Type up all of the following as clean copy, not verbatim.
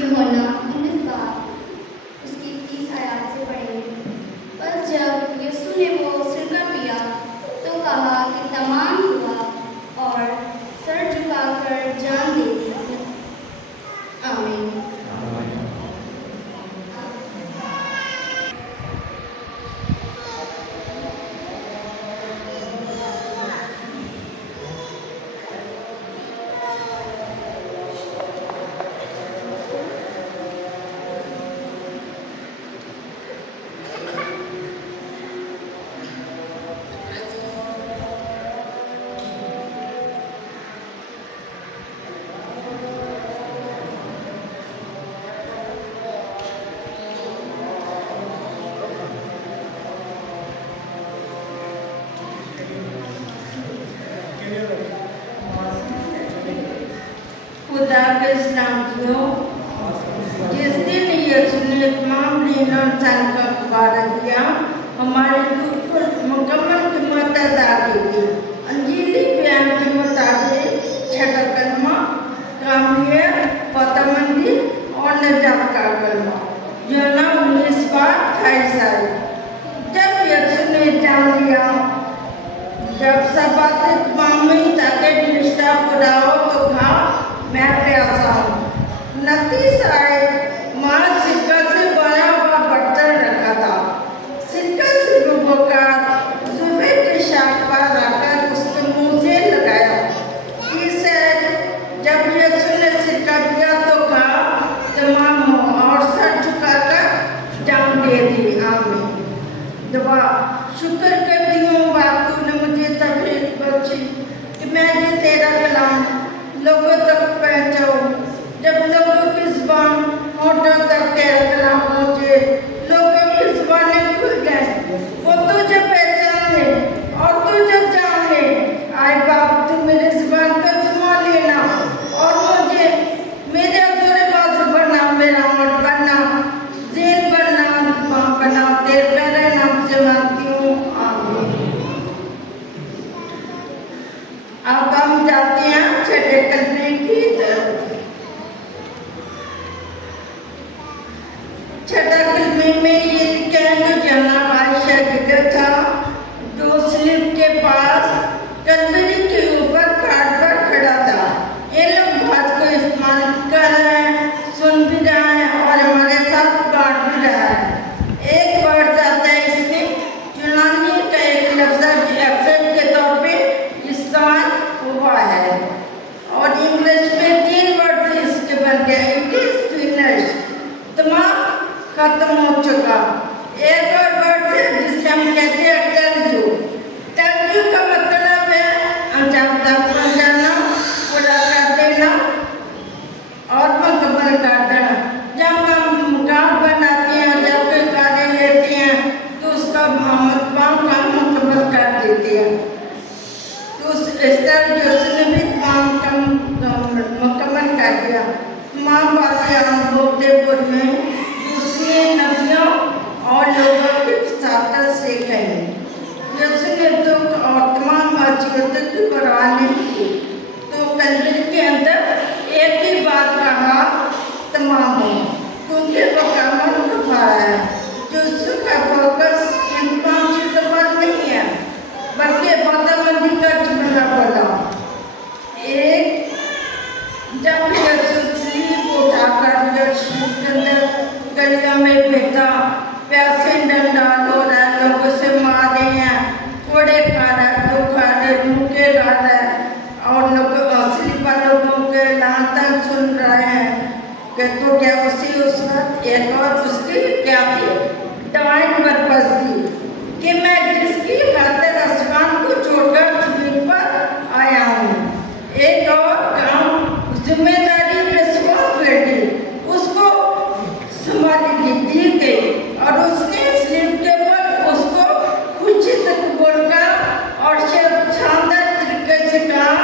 यूहन्ना 19 बाब उसकी 30 आयत से पढ़ेंगे। बस जब यीशु ने वो सिरका पिया तो कहा कि तमाम हुआ और सर झुकाकर जान दे दी। आमीन। खुदा के स्नातियों जिस दिन यीशु ने तमाम दीनों इंसान का पुकारा दिया, हमारे दुख पर मुकम्मल कीमत अदा की थी। अंजीली बयान के मुताबिक छठा कलमा कामिया फतेहमंदी और नजात का कलमा यूहन्ना 19 बाब 28 आयत। जब यीशु ने जान लिया, जब सब बातें तमाम हुई ताकि रिश्ता पूरा हो तो कहा मैं प्यासा हूँ। 29 आयत माँ सिक्का से बना हुआ बर्तन रखा था। सिक्का से डूबोकर जुबे के शाख पर रखकर उसके मुंह से लगाया। इस जब यीशु ने सिक्का दिया तो कहा तमाम हो और सर झुकाकर जान दे दी। आमीन। दुआ शुक्र करती हूँ बाप तूने मुझे तौफीक बख्शी कि मैं ये तेरा कलाम लोगों तक पहुँचाऊँ। जब लोगों की जुबान होठों तक तेरा कलाम पहुँचे, लोगों की जुबानें खुल जाएं, वो तुझे पहचान ले और तुझे जान ले। आए बाप तू मेरी जुबान को संभाल लेना और मुझे मेरे अधूरे बात बनना, मेरा होठ बनना, जेल बनना तेरे प्यारे नाम से मांगती हूँ। आमीन। अब हम जाते हैं छठे कलमे की तरफ। छठा कलमे में ये लिखा है कि जनाब आयशा जिगर था जो स्लिप के पास कलवरी के ऊपर काट पर खड़ा था। ये लोग बात को इस्तेमाल कर रहे हैं, सुन भी रहे हैं और हमारे साथ बांट भी रहा है। एक वर्ड आता है इसमें यूनानी का एक लफ्ज़ एक्सेंट के तौर पे इस्तेमाल हुआ है और इंग्लिश में 3 वर्ड इसके बन गए। इट इज फिनिश्ड, तमाम खत्म हो चुका। एक और वर्ड है जिसे हम कहते हैं टेल यू। टेल यू का मतलब है अंजाम तक पहुंचाना, पूरा कर देना और मुकम्मल कर देना। जब हम काम बनाते हैं, जब कोई कार्य लेते हैं तो उसका काम मुकम्मल कर देते हैं। तो इस तरह यीशु ने भी तमाम काम मुकम्मल कर दिया। तमाम बातें हम बोलते में दूसरे नबियों और लोगों की साथत से कही। यीशु ने दुख और तमाम मुसीबतों की परवाह नहीं की तो कलवरी के अंदर एक ही बात कहा तमाम हो, क्योंकि वो कामल कफारा है। यीशु का फोकस इन तमाम चीज़ों पर नहीं है बल्कि फतेहमंदी का जुमला बोला। एक जब यीशु स्लीप उठाकर यीशु के अंदर गलियों में बैठा, प्यासे डंडा लो रहा है, लोगों से मार रहे हैं, थोड़े खा रहा है, दो खा रहे, भूखे खा रहा है और स्लीपर लोगों के लानत सुन रहे हैं कि तो क्या उस वक्त एक और उसकी क्या थी डिवाइन पर्पस थी कि मैं जिसकी खातिर आसमान को छोड़कर जमीन पर आया हूँ। एक और काम जिम्मेदारी रिस्पॉन्सिबिलिटी उसको संभाली दी गई और उसने स्लिप के ऊपर उसको खुशी से बोलकर और शानदार तरीके से कहा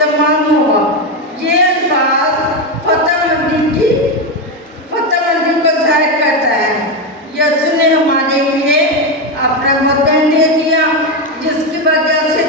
तमाम हुआ। ये अल्फाज फतेहमंदी को जाहिर करता है। यीशु ने हमारे लिए अपना वतन दे दिया जिसकी वजह से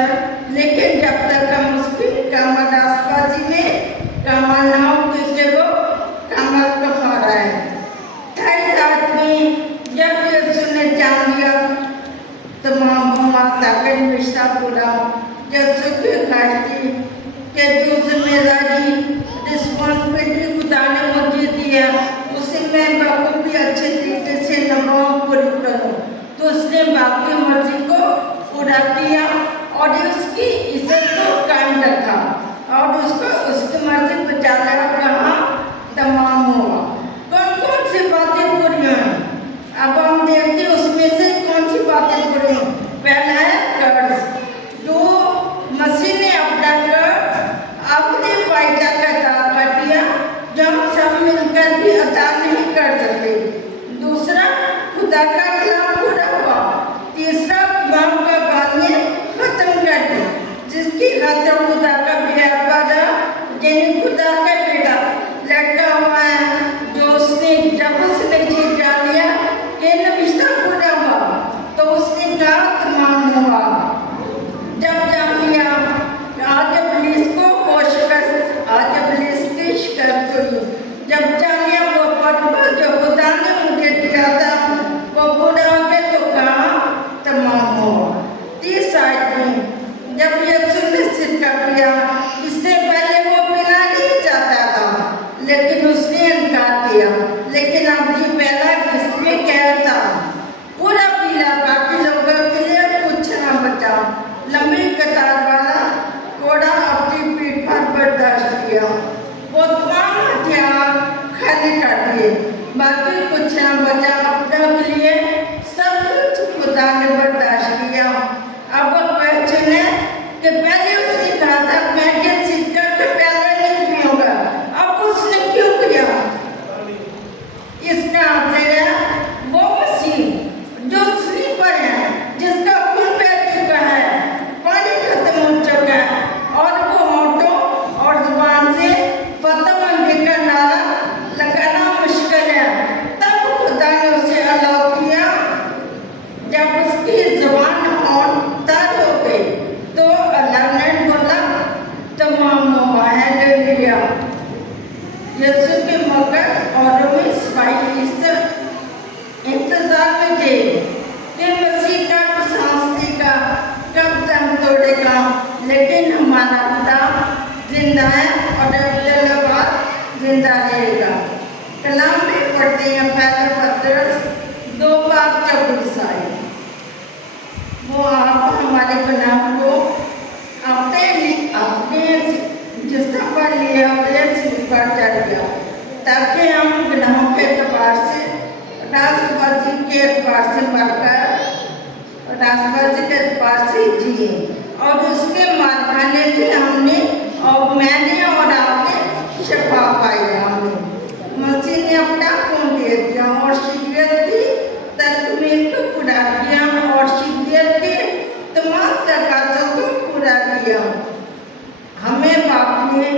सर, लेकिन जब तक हम उसकी कमरबाजी में कमल ना हो तो वो कमल कफारा है। 28 में जब यीशु ने जान लिया तमाम माता के निशा पूरा यीशु के खाती के जो जिम्मेदारी रिस्पॉन्सिबिलिटी खुदा ने मुझे दिया उसे मैं बखूबी अच्छे तरीके से निभाऊं, पूरी करूं, तो उसने बाकी मर्जी को पूरा किया और उसकी इज्जत को कायम रखा और उसको उसकी मर्जी पर चला कहाँ तमाम हुआ। कौन कौन सी बातें पूरी हुई अब हम देखते उसमें से कौन सी बातें पूरी हुई। पहला है कर्ज, जो मसीह ने अपना कर्ज अपने वायदा का अदा कर दिया जो हम सब मिलकर भी अदा नहीं कर सकते। दूसरा खुदा का कलाम पूरा हुआ। तीसरा बाप का बातें खत्म कर दी जिसकी खातिर खुदा का व्यापार यानी खुदा का बेटा लड़का हुआ है जो उसने जब उसने चीज जान लिया कि रिश्ता पूरा हुआ तो उसने कहा तमाम हुआ। जब जान लिया आज पुलिस को कोशिश आज पुलिस की शिकायत हुई, जब जान लिया वो पर्व जो खुदा ने मुझे दिया था वो पूरा हो गया तो कहा तमाम हुआ। 30 आयत में जब यीशु ने सिक्का किया इससे पहले वो बिना नहीं चाहता था लेकिन उसने इनकार किया, लेकिन अब जी पहला किसमें क्या था पूरा पीला बाकी लोगों के लिए कुछ ना बचा। लंबी कतार वाला घोड़ा अपनी पीठ पर बर्दाश्त किया, वो तमाम हथियार खाली कर दिए, बाकी कुछ ना बचा अपने लिए सब कुछ खुदा ने बर्दाश्त किया। अब क्वेश्चन है कि पहले उसने कहा था मैं ये सिक्का के पहले नहीं पीऊंगा, अब उसने क्यों किया? इसका आंसर है वो मसीह जो स्लीपर है जिसका खून बह चुका है, पानी खत्म हो चुका है और वो होठों और जुबान से फतेह का नारा लगाना मुश्किल है। तब खुदा ने उसे अलाउ किया, जब उसकी जुबान और तर हो गई तो अल्लाह ने बोला तमाम हुआ है। हालेलुया। यीशु के मगर और रोमी सिपाही इस इंतजार में थे कि मसीह का सांस देगा कब दम तोड़ेगा, लेकिन हमारा खुदा जिंदा है और अगले बाद जिंदा रहेगा। कलाम में पढ़ते हैं पहले पत्रस 2:24 वो आप हमारे गुनाह को अपने जिस्म पर लिया पर चढ़ गया ताकि हम गुनाहों के एतबार से राष्ट्रवादी के एतबार से मरकर राष्ट्रवादी के एतबार से जिए और उसके मार खाने से हमने और मैंने और आपने शफा पाई। हमने मसीह ने अपना खून दे दिया और शिद्दत की तकमील को पूरा किया और शिद्दत के तमाम तकाज़ों को पूरा किया। हमें बाप ने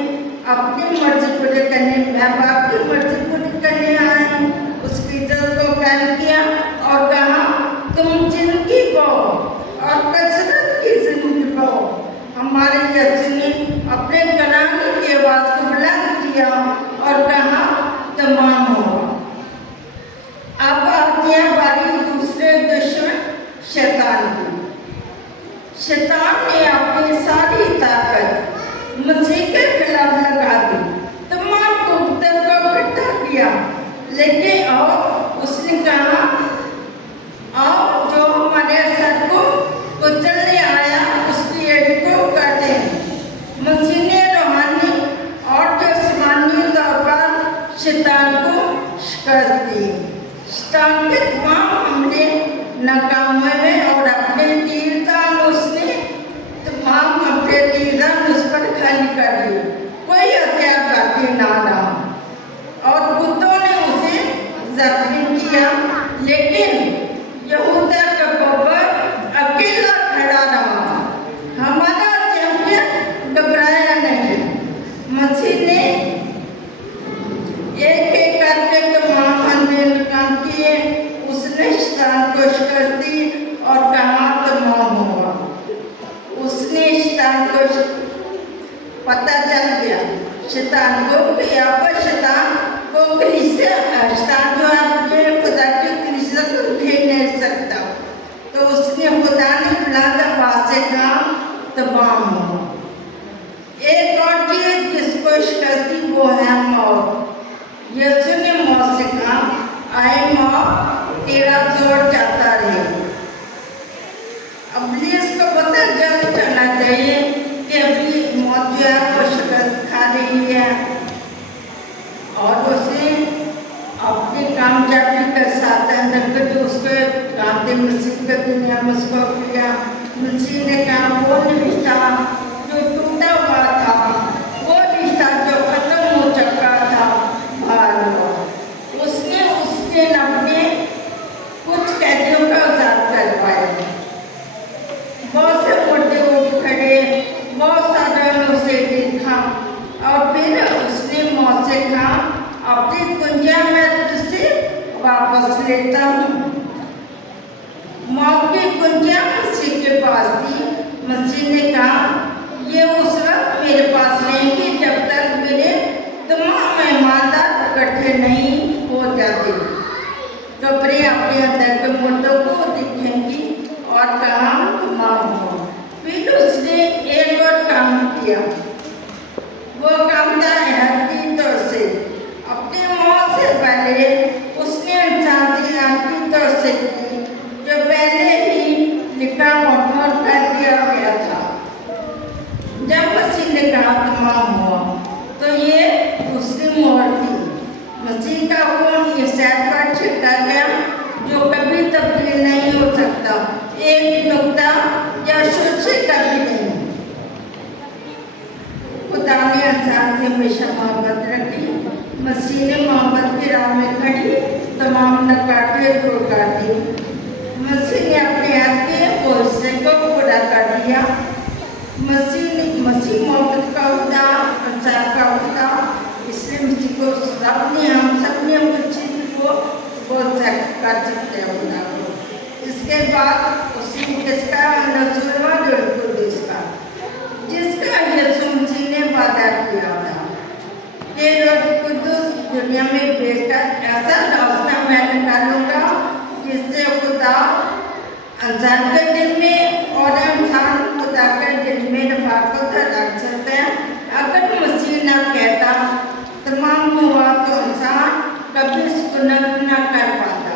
अपनी मर्जी पूरी करने मैं बाप की मर्जी पूरी करने आए उसकी इज्जत को कायम किया और कहा तुम जिंदगी पाओ और कसरत की जिंदगी पाओ। हमारे यीशु ने अपने कलाम की आवाज को बुलंद किया और कहा तमाम हुआ। अब आती है बारी दूसरे दुश्मन शैतान की। शैतान ने अपनी सारी ताकत मसीह के खिलाफ लगा दी, तमाम कुफ्तों को इकट्ठा किया, लेकिन और उसने कहा आओ जो हमारे सर को कुचलने आया उसकी एड़ी को काटे। मसीह ने रूहानी और जिस्मानी तौर पर शैतान को शिकस्त दी। शैतान के तमाम हमले नाकाम हुए और अपने तीरदान उसने तमाम अपने तीरदान उस पर खाली कर दिए, कोई हथियार बाकी ना रहा और बुतों ने उसे जख्मी किया, लेकिन यहूदा का बब्बर अकेला खड़ा रहा। हमारा चैंपियन घबराया नहीं। मसीह ने एक एक करके तमाम हमले नाकाम किए, उसने शैतान को शिकस्त दी और कहा तमाम हुआ। उसने शैतान को पता चल गया, शैतान को कि अब शैतान को कलीसिया, शैतान जो अपने खुदा की कलीसिया को घेर नहीं सकता, तो उसने खुदा ने बुलाकर वासे का तमाम हो। एक और चीज जिसको शिकस्ती वो है मौत। यीशु ने मौत से कहा, आए मौत तेरा जोर जाता रहे। अब इसको पता चलना चाहिए कि अभी मौत जो है वो शिकस्त खा रही है और उसे अपनी कामयाबी के साथ अंदर जो उसके कांते मसीह के दुनिया में उसको किया। मसीह ने कहा वो रिश्ता जो टूटा हुआ था, वो रिश्ता जो खत्म हो चुका था, बाहर हुआ। उसने उस दिन अपने कुछ कैदियों का आजाद करवाया। बहुत से मुर्दे उठ खड़े, बहुत सारे ने उसे देखा और फिर उसने मौत से कहा, अपनी कुंजिया मैं तुझसे वापस लेता हूँ। मौत की कुंजिया मसीह के पास थी। मसीह ने कहा, ये उस वक्त मेरे पास रहेंगे जब तक मेरे तमाम मेहमानदार इकट्ठे नहीं हो जाते। तो फिर अपने अंदर के मुर्दों को दिखेंगी और काम तमाम हो। फिर उसने एक और काम किया, वो काम था हड्डी तौर से। अपनी मौत से पहले उसने इंसान की आंखी तौर से की, जो पहले ही लिखा और कर दिया गया था। जब मसीह ने कहा तमाम हुआ, तो ये दूसरी मोहर थी। मसीह का खून ये सैट पर छिड़का गया, जो कभी तब्दील नहीं हो सकता, एक नुक्ता या शुरू कभी नहीं। खुदा ने इंसान से हमेशा मोहब्बत रखी। मसीह ने मोहब्बत की राह में खड़ी तमाम नकारे दूर कर दी। मसीह ने अपने हाथ के हिस्से को पूरा कर दिया। मसीह मोहब्बत का खुदा, इंसान का खुदा, इसलिए मसीह को हम सब ने अपनी चीज को कर सकते हैं खुदा को। इसके बाद उसी किसका नजरवा जिसका यीशु मसीह ने वादा किया था कि रोह कुद्दूस दुनिया में भेजकर ऐसा रास्ता मैं निकालूंगा जिससे खुदा इंसान के दिल में और इंसान खुदा के दिल में रफ़ाकत रख सकते हैं। अगर मसीह ना कहता तमाम हुआ तो इंसान कभी इसको न कर पाता।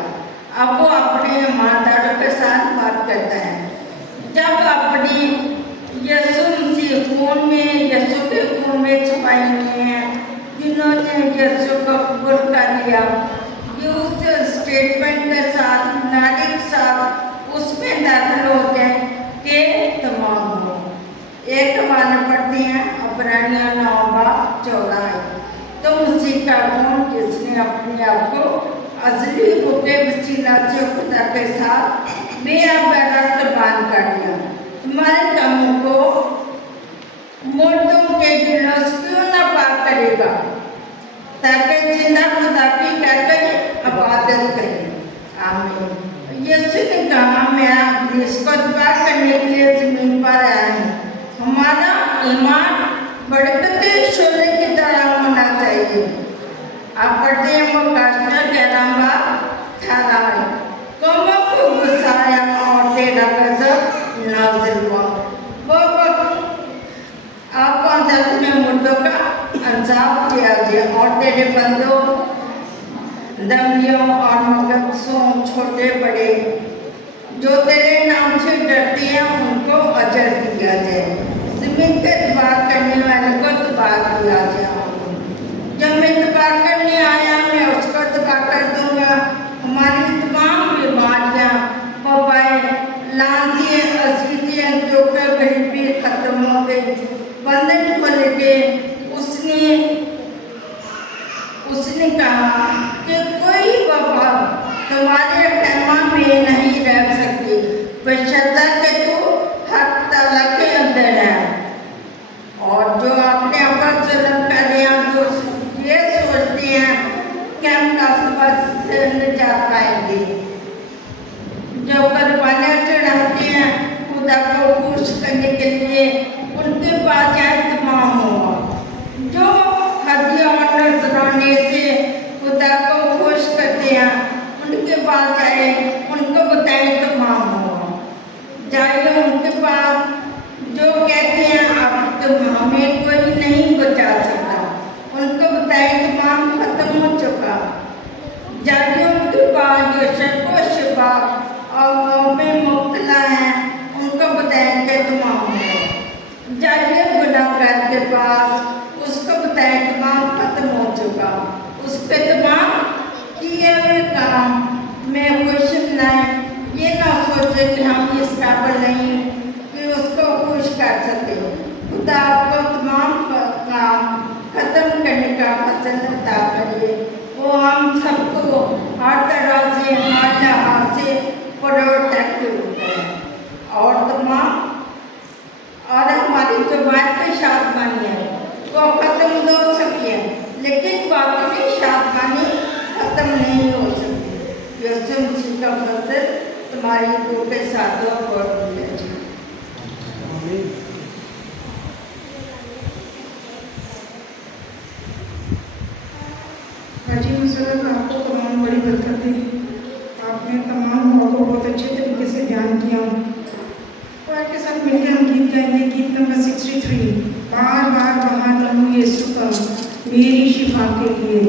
अब वो अपने ईमानदारों के साथ बात करता है। जब अपनी यीशु मसीह खून में, यीशु के खून में छुपाई हुई हैं, जिन्होंने यीशु को कबूल कर लिया, ये उस स्टेटमेंट के साथ, नारी के साथ उसमें दाखिल हो गए कि तमाम हो। एक हवाले पढ़ते हैं अब्रानियों 9:14। तो मसीह का खून जिसने अपने आप को अज़ली होके वसीला से खुदा के साथ बेअबैरत बांध कर दिया, तुम्हारे कामों को मुर्दों के दिलों से क्यों ना पाक करेगा, ताकि जिंदा खुदा की कहकर इबादत करें। आमीन। यीशु ने कहा, मैं इसको दुआ करने के लिए जमीन पर आया हूँ। हमारा ईमान बढ़ते शोले की तरह होना चाहिए। आप पढ़ते हैं मुकाशना 11:18, कौमों को गुस्साया और तेरा गजब नाज़िल हुआ। वो आपको अंदर में मुर्दों का इंसाफ किया गया और तेरे बंदों, दमियों और मगरमच्छों, छोटे बड़े जो तेरे नाम से डरते हैं उनको अजर दिया जाए। ज़मीन पे तबाह करने वाले को तबाह किया जाए। जब मैं तबाह करने आया मैं उसको तबाह कर दूंगा। हमारी तमाम बीमारियाँ, वबाएं, लांतियाँ, अजीतियाँ, जोकर, गरीबी खत्म हो गई, बंधन खुल गए। उसने कहा कि कोई वबा तुम्हारे खैमा में नहीं रह सकती, बशर्ते कि तू हक ताला के अंदर है। और जो अपने ऊपर जुल्म कर रहे हैं, जो ये सोचते हैं कि हम काफिर से निजात पाएंगे, जो कुर्बानियाँ चढ़ाते हैं खुदा को खुश करने के लिए, हमें कोई नहीं बचा सकता। उनको बताए तमाम खत्म हो चुका। जातियों के बाद जो शर्को शबाब और गाँव में मुब्तला हैं, उनको बताएं कि तमाम हो। जातियों गुनाहगार के पास उसको बताएं तमाम खत्म हो चुका। उस पे तमाम किए हुए काम में खुश बनाए। ये ना सोचे कि हम इस काबिल नहीं कि उसको खुश कर सके। खुदा आपको तमाम काम खत्म करने का फजल अता करिए। वो हम सबको हर तरह से हर लिहाज से प्रोटेक्ट करें और तमाम और हमारी जो बात शादमानी है वो खत्म हो सकती है, लेकिन बाकी शादमानी खत्म नहीं हो सकती। यीशु मसीह का फजल तुम्हारी रूह के साथ और हाजी मुसरत आपको तमाम बड़ी बरकत दी। आपने तमाम हुआ को बहुत अच्छे तरीके से ध्यान किया। और आपके साथ मिलकर हम गीत गाएंगे, गीत नंबर 63, बार बार बहार लूँ यीशु का मेरी शिफा के लिए।